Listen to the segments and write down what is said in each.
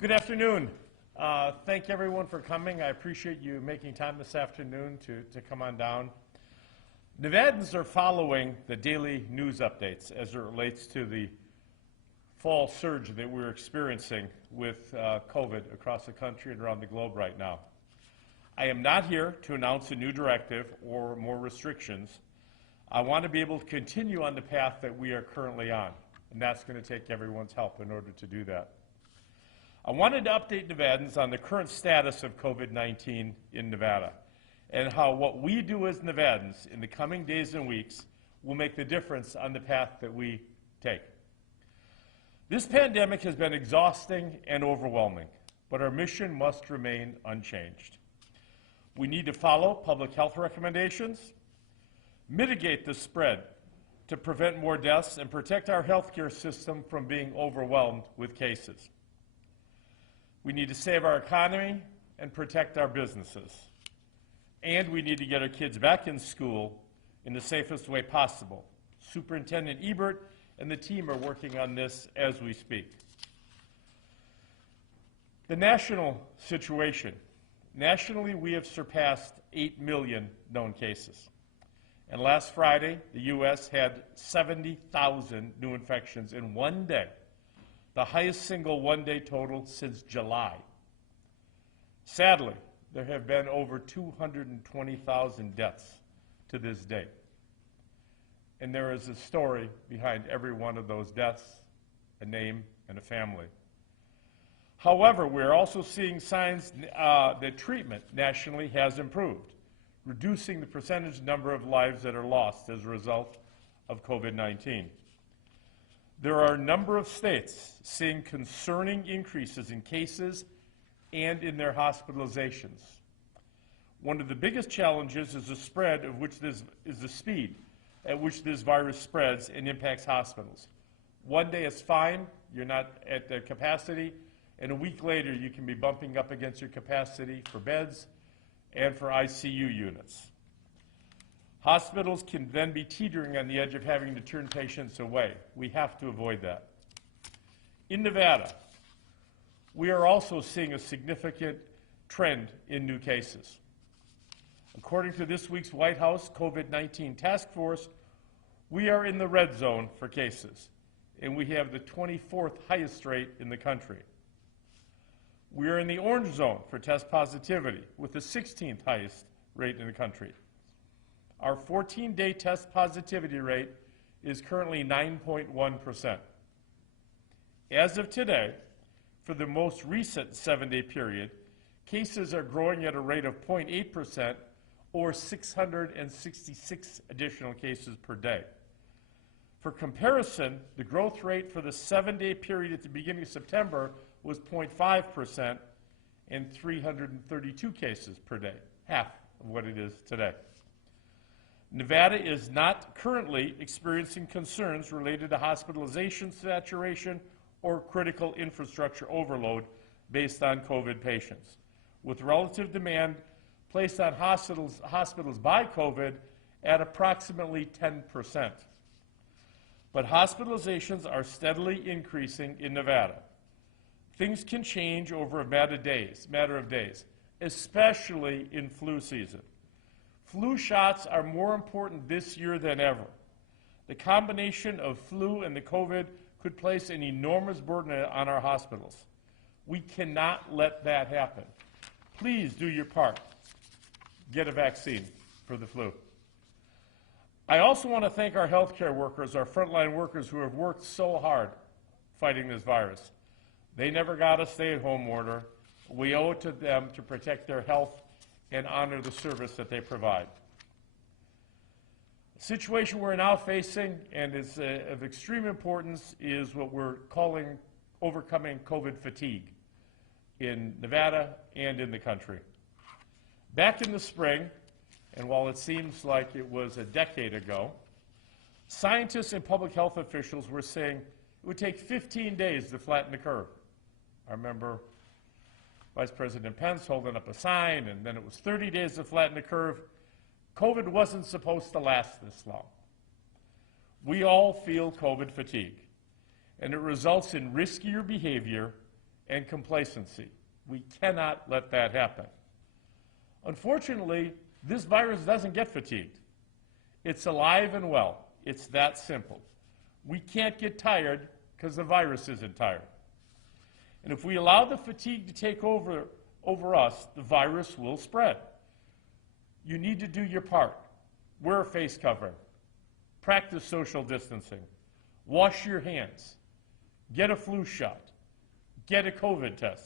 Good afternoon. Thank everyone for coming. I appreciate you making time this afternoon to come on down. Nevadans are following the daily news updates as it relates to the fall surge that we're experiencing with COVID across the country and around the globe right now. I am not here to announce a new directive or more restrictions. I want to be able to continue on the path that we are currently on, and that's going to take everyone's help in order to do that. I wanted to update Nevadans on the current status of COVID-19 in Nevada and how what we do as Nevadans in the coming days and weeks will make the difference on the path that we take. This pandemic has been exhausting and overwhelming, but our mission must remain unchanged. We need to follow public health recommendations, mitigate the spread to prevent more deaths, and protect our healthcare system from being overwhelmed with cases. We need to save our economy and protect our businesses. And we need to get our kids back in school in the safest way possible. Superintendent Ebert and the team are working on this as we speak. The national situation. Nationally, we have surpassed 8 million known cases. And last Friday, the U.S. had 70,000 new infections in one day, the highest single one-day total since July. Sadly, there have been over 220,000 deaths to this date. And there is a story behind every one of those deaths, a name and a family. However, we're also seeing signs that treatment nationally has improved, reducing the percentage number of lives that are lost as a result of COVID-19. There are a number of states seeing concerning increases in cases and in their hospitalizations. One of the biggest challenges is the speed at which this virus spreads and impacts hospitals. One day it's fine, you're not at the capacity, and a week later you can be bumping up against your capacity for beds and for ICU units. Hospitals can then be teetering on the edge of having to turn patients away. We have to avoid that. In Nevada, we are also seeing a significant trend in new cases. According to this week's White House COVID-19 task force, we are in the red zone for cases, and we have the 24th highest rate in the country. We are in the orange zone for test positivity, with the 16th highest rate in the country. Our 14-day test positivity rate is currently 9.1%. As of today, for the most recent 7-day period, cases are growing at a rate of 0.8%, or 666 additional cases per day. For comparison, the growth rate for the 7-day period at the beginning of September was 0.5% and 332 cases per day, half of what it is today. Nevada is not currently experiencing concerns related to hospitalization saturation or critical infrastructure overload based on COVID patients, with relative demand placed on hospitals by COVID at approximately 10%. But hospitalizations are steadily increasing in Nevada. Things can change over a matter of days, especially in flu season. Flu shots are more important this year than ever. The combination of flu and the COVID could place an enormous burden on our hospitals. We cannot let that happen. Please do your part. Get a vaccine for the flu. I also want to thank our healthcare workers, our frontline workers who have worked so hard fighting this virus. They never got a stay-at-home order. We owe it to them to protect their health and honor the service that they provide. The situation we're now facing, and is of extreme importance, is what we're calling overcoming COVID fatigue in Nevada and in the country. Back in the spring, and while it seems like it was a decade ago, scientists and public health officials were saying it would take 15 days to flatten the curve. I remember Vice President Pence holding up a sign, and then it was 30 days to flatten the curve. COVID wasn't supposed to last this long. We all feel COVID fatigue, and it results in riskier behavior and complacency. We cannot let that happen. Unfortunately, this virus doesn't get fatigued. It's alive and well. It's that simple. We can't get tired because the virus isn't tired. And if we allow the fatigue to take over us, the virus will spread. You need to do your part. Wear a face covering. Practice social distancing. Wash your hands. Get a flu shot. Get a COVID test.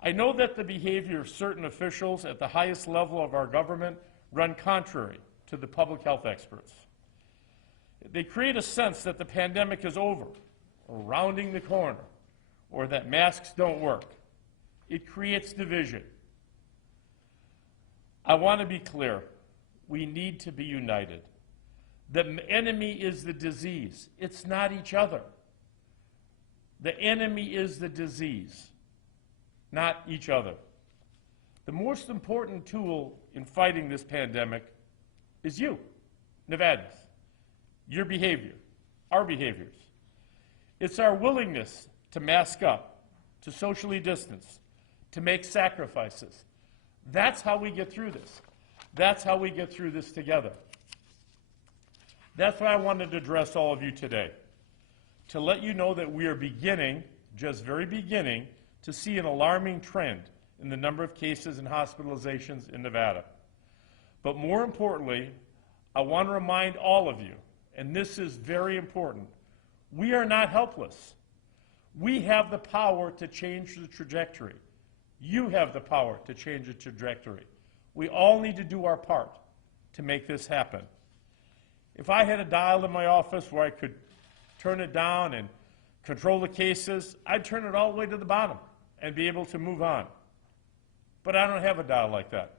I know that the behavior of certain officials at the highest level of our government run contrary to the public health experts. They create a sense that the pandemic is over, or rounding the corner, or that masks don't work. It creates division. I want to be clear. We need to be united. The enemy is the disease. It's not each other. The enemy is the disease, not each other. The most important tool in fighting this pandemic is you, Nevadans, your behavior, our behaviors. It's our willingness to mask up, to socially distance, to make sacrifices. That's how we get through this. That's how we get through this together. That's why I wanted to address all of you today, to let you know that we are beginning, just very beginning, to see an alarming trend in the number of cases and hospitalizations in Nevada. But more importantly, I want to remind all of you, and this is very important, we are not helpless. We have the power to change the trajectory. You have the power to change the trajectory. We all need to do our part to make this happen. If I had a dial in my office where I could turn it down and control the cases, I'd turn it all the way to the bottom and be able to move on. But I don't have a dial like that.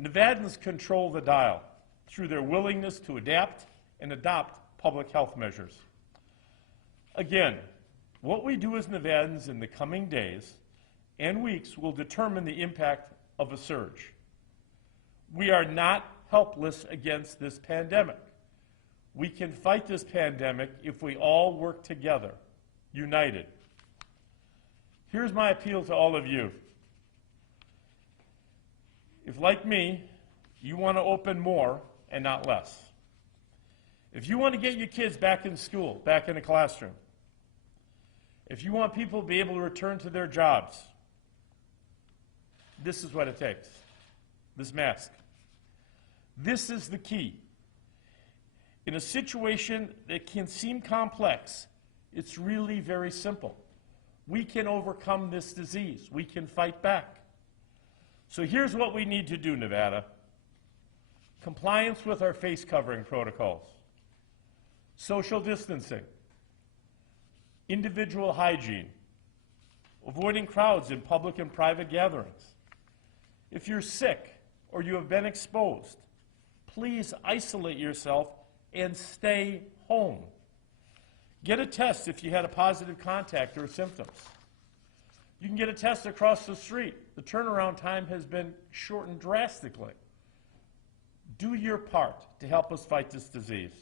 Nevadans control the dial through their willingness to adapt and adopt public health measures. Again, what we do as Nevadans in the coming days and weeks will determine the impact of a surge. We are not helpless against this pandemic. We can fight this pandemic if we all work together, united. Here's my appeal to all of you. If, like me, you want to open more and not less, if you want to get your kids back in school, back in the classroom, if you want people to be able to return to their jobs, this is what it takes, this mask. This is the key. In a situation that can seem complex, it's really very simple. We can overcome this disease. We can fight back. So here's what we need to do, Nevada. Compliance with our face covering protocols, social distancing, individual hygiene, avoiding crowds in public and private gatherings. If you're sick or you have been exposed, please isolate yourself and stay home. Get a test if you had a positive contact or symptoms. You can get a test across the street. The turnaround time has been shortened drastically. Do your part to help us fight this disease.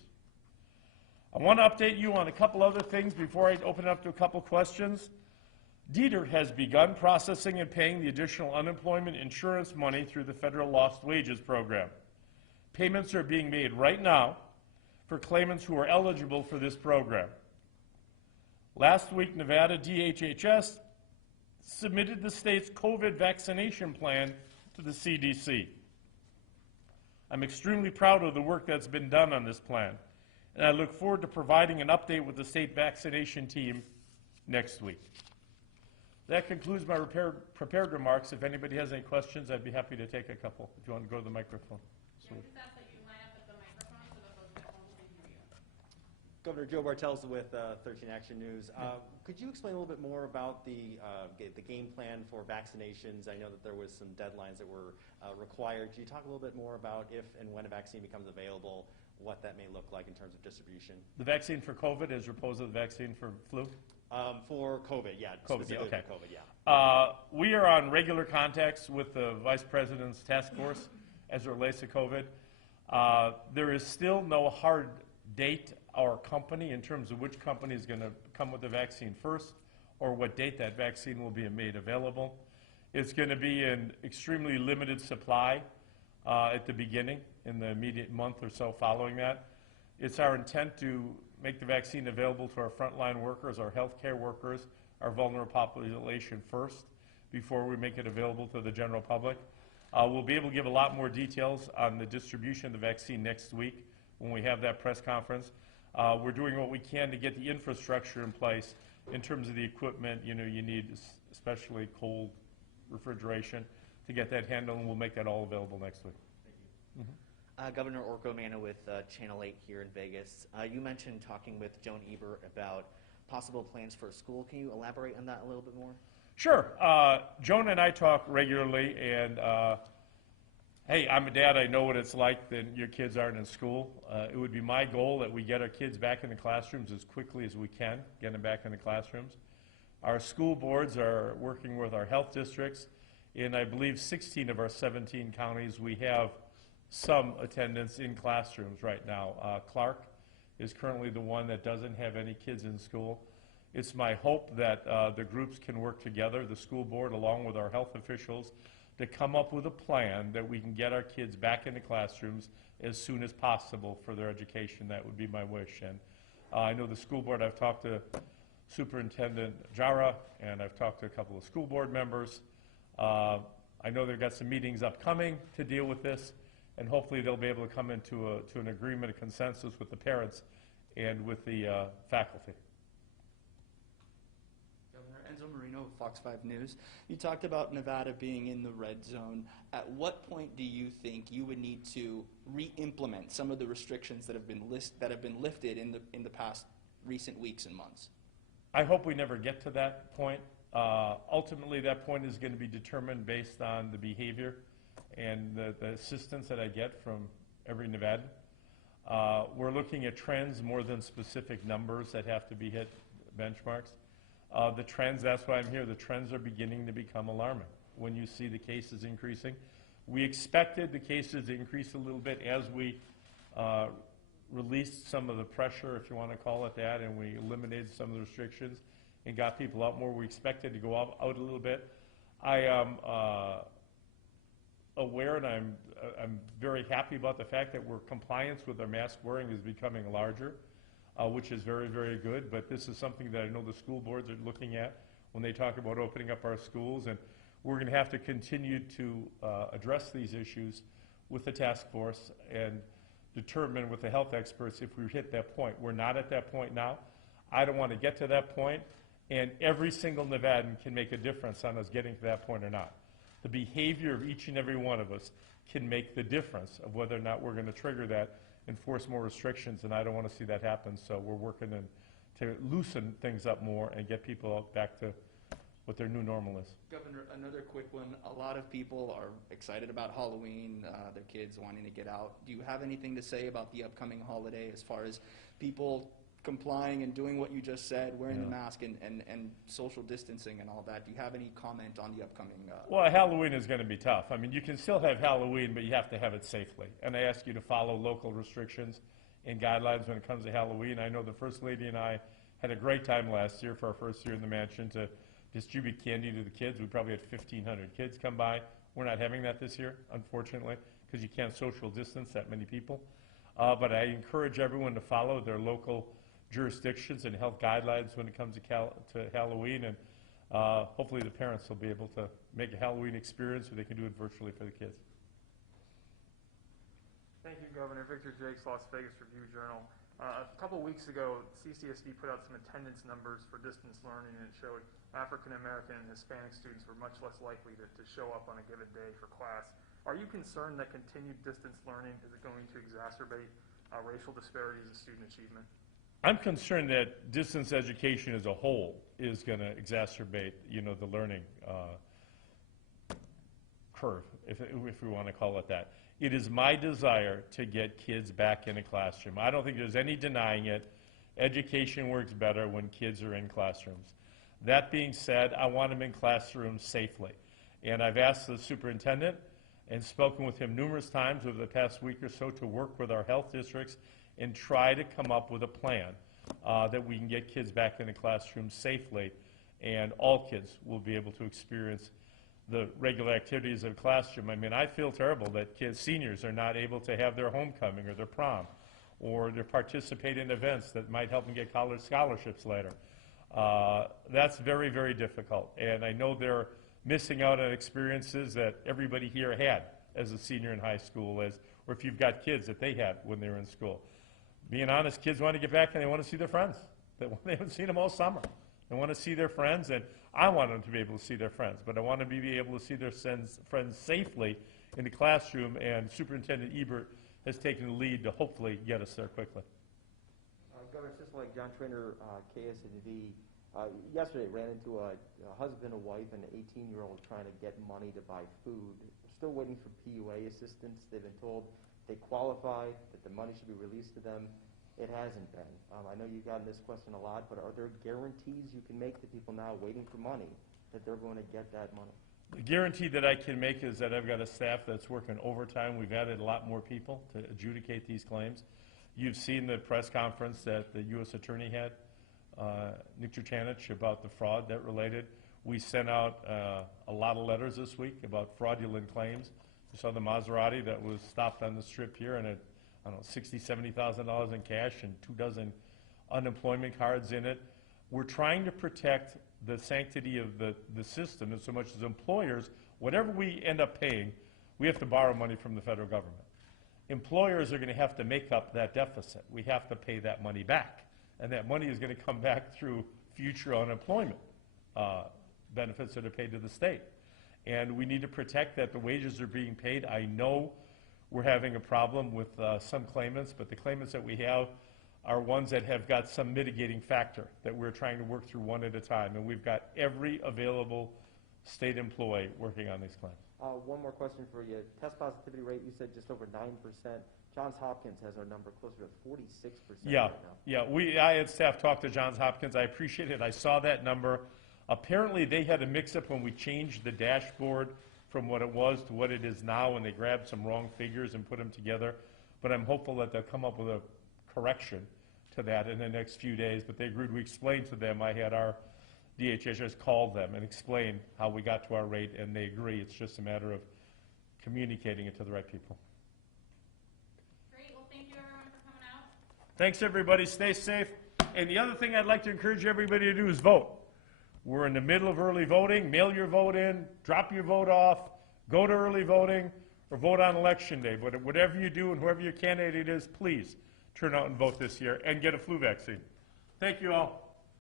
I want to update you on a couple other things before I open it up to a couple questions. DETR has begun processing and paying the additional unemployment insurance money through the Federal Lost Wages Program. Payments are being made right now for claimants who are eligible for this program. Last week, Nevada DHHS submitted the state's COVID vaccination plan to the CDC. I'm extremely proud of the work that's been done on this plan, and I look forward to providing an update with the state vaccination team next week. That concludes my prepared remarks. If anybody has any questions, I'd be happy to take a couple. If you want to go to the microphone. Just ask that you line up at the microphone so that those at home can hear you. Governor Joe Bartels with 13 Action News. Could you explain a little bit more about the game plan for vaccinations? I know that there was some deadlines that were required. Can you talk a little bit more about if and when a vaccine becomes available, what that may look like in terms of distribution? The vaccine for COVID as opposed to the vaccine for flu? For COVID, yeah. COVID, yeah, okay. For COVID, yeah. We are on regular contacts with the Vice President's task force as it relates to COVID. There is still no hard date or company in terms of which company is going to come with the vaccine first. or what date that vaccine will be made available. It's going to be in extremely limited supply at the beginning, in the immediate month or so following that. It's our intent to make the vaccine available to our frontline workers, our healthcare workers, our vulnerable population first, before we make it available to the general public. We'll be able to give a lot more details on the distribution of the vaccine next week when we have that press conference. We're doing what we can to get the infrastructure in place in terms of the equipment. You need especially cold refrigeration to get that handled, and we'll make that all available next week. Thank you. Governor Orko-Manna with Channel 8 here in Vegas. You mentioned talking with Joan Ebert about possible plans for a school. Can you elaborate on that a little bit more? Sure. Joan and I talk regularly, and hey, I'm a dad. I know what it's like that your kids aren't in school. It would be my goal that we get our kids back in the classrooms as quickly as we can, get them back in the classrooms. Our school boards are working with our health districts. In, I believe, 16 of our 17 counties, we have some attendance in classrooms right now. Clark is currently the one that doesn't have any kids in school. It's my hope that the groups can work together, the school board along with our health officials, to come up with a plan that we can get our kids back into classrooms as soon as possible for their education. That would be my wish. And I know the school board, I've talked to Superintendent Jara, and I've talked to a couple of school board members. I know they've got some meetings upcoming to deal with this, and hopefully they'll be able to come into to an agreement, a consensus with the parents and with the faculty. Governor Enzo Marino, Fox 5 News. You talked about Nevada being in the red zone. At what point do you think you would need to re-implement some of the restrictions that have been lifted in the past recent weeks and months? I hope we never get to that point. Ultimately, that point is going to be determined based on the behavior and the assistance that I get from every Nevadan. We're looking at trends more than specific numbers that have to be hit, benchmarks. The trends, that's why I'm here, the trends are beginning to become alarming when you see the cases increasing. We expected the cases to increase a little bit as we released some of the pressure, if you want to call it that, and we eliminated some of the restrictions and got people out more. We expected to go out a little bit. I am aware, and I'm very happy about the fact that compliance with our mask wearing is becoming larger, which is very, very good. But this is something that I know the school boards are looking at when they talk about opening up our schools, and we're going to have to continue to address these issues with the task force and determine with the health experts if we hit that point. We're not at that point now. I don't want to get to that point, and every single Nevadan can make a difference on us getting to that point or not. The behavior of each and every one of us can make the difference of whether or not we're going to trigger that, enforce more restrictions, and I don't want to see that happen. So we're working to loosen things up more and get people back to what their new normal is. Governor, another quick one. A lot of people are excited about Halloween, their kids wanting to get out. Do you have anything to say about the upcoming holiday as far as people complying and doing what you just said, wearing the mask and social distancing and all that? Do you have any comment on the upcoming? Well, Halloween is going to be tough. I mean, you can still have Halloween, but you have to have it safely. And I ask you to follow local restrictions and guidelines when it comes to Halloween. I know the First Lady and I had a great time last year for our first year in the mansion to distribute candy to the kids. We probably had 1,500 kids come by. We're not having that this year, unfortunately, because you can't social distance that many people. But I encourage everyone to follow their local jurisdictions and health guidelines when it comes to Halloween, and hopefully the parents will be able to make a Halloween experience where they can do it virtually for the kids. Thank you, Governor. Victor Jakes, Las Vegas Review-Journal. A couple weeks ago, CCSD put out some attendance numbers for distance learning, and it showed African American and Hispanic students were much less likely to show up on a given day for class. Are you concerned that continued distance learning is going to exacerbate racial disparities in student achievement? I'm concerned that distance education as a whole is going to exacerbate, the learning curve, if we want to call it that. It is my desire to get kids back in a classroom. I don't think there's any denying it. Education works better when kids are in classrooms. That being said, I want them in classrooms safely. And I've asked the superintendent and spoken with him numerous times over the past week or so to work with our health districts and try to come up with a plan that we can get kids back in the classroom safely and all kids will be able to experience the regular activities of the classroom. I mean, I feel terrible that kids, seniors, are not able to have their homecoming or their prom, or to participate in events that might help them get college scholarships later. That's very, very difficult, and I know they're missing out on experiences that everybody here had as a senior in high school, or if you've got kids that they had when they were in school. Being honest, kids want to get back and they want to see their friends. They haven't seen them all summer. They want to see their friends, and I want them to be able to see their friends, but I want them to be able to see their friends safely in the classroom, and Superintendent Ebert has taken the lead to hopefully get us there quickly. Governor Sisolak, John Trainer, KSNV, yesterday ran into a husband, a wife, and an 18-year-old trying to get money to buy food. They're still waiting for PUA assistance. They've been told they qualify, that the money should be released to them. It hasn't been. I know you've gotten this question a lot, but are there guarantees you can make to people now waiting for money that they're going to get that money? The guarantee that I can make is that I've got a staff that's working overtime. We've added a lot more people to adjudicate these claims. You've seen the press conference that the U.S. Attorney had, Nick Jutanich, about the fraud that related. We sent out a lot of letters this week about fraudulent claims. You saw the Maserati that was stopped on the strip here, and it, I don't know, $60,000, $70,000 in cash and 24 unemployment cards in it. We're trying to protect the sanctity of the system, and so much as employers, whatever we end up paying, we have to borrow money from the federal government. Employers are going to have to make up that deficit. We have to pay that money back, and that money is going to come back through future unemployment benefits that are paid to the state. And we need to protect that the wages are being paid. I know we're having a problem with some claimants, but the claimants that we have are ones that have got some mitigating factor that we're trying to work through one at a time. And we've got every available state employee working on these claims. One more question for you. Test positivity rate, you said just over 9%. Johns Hopkins has our number closer to 46% Yeah, right now. yeah. I had staff talk to Johns Hopkins. I appreciate it. I saw that number. Apparently, they had a mix-up when we changed the dashboard from what it was to what it is now, and they grabbed some wrong figures and put them together. But I'm hopeful that they'll come up with a correction to that in the next few days. But they agreed. We explained to them. I had our DHHS call them and explain how we got to our rate, and they agree. It's just a matter of communicating it to the right people. Great, well, thank you everyone for coming out. Thanks, everybody. Stay safe. And the other thing I'd like to encourage everybody to do is vote. We're in the middle of early voting. Mail your vote in, drop your vote off, go to early voting, or vote on Election Day. But whatever you do and whoever your candidate is, please turn out and vote this year and get a flu vaccine. Thank you all.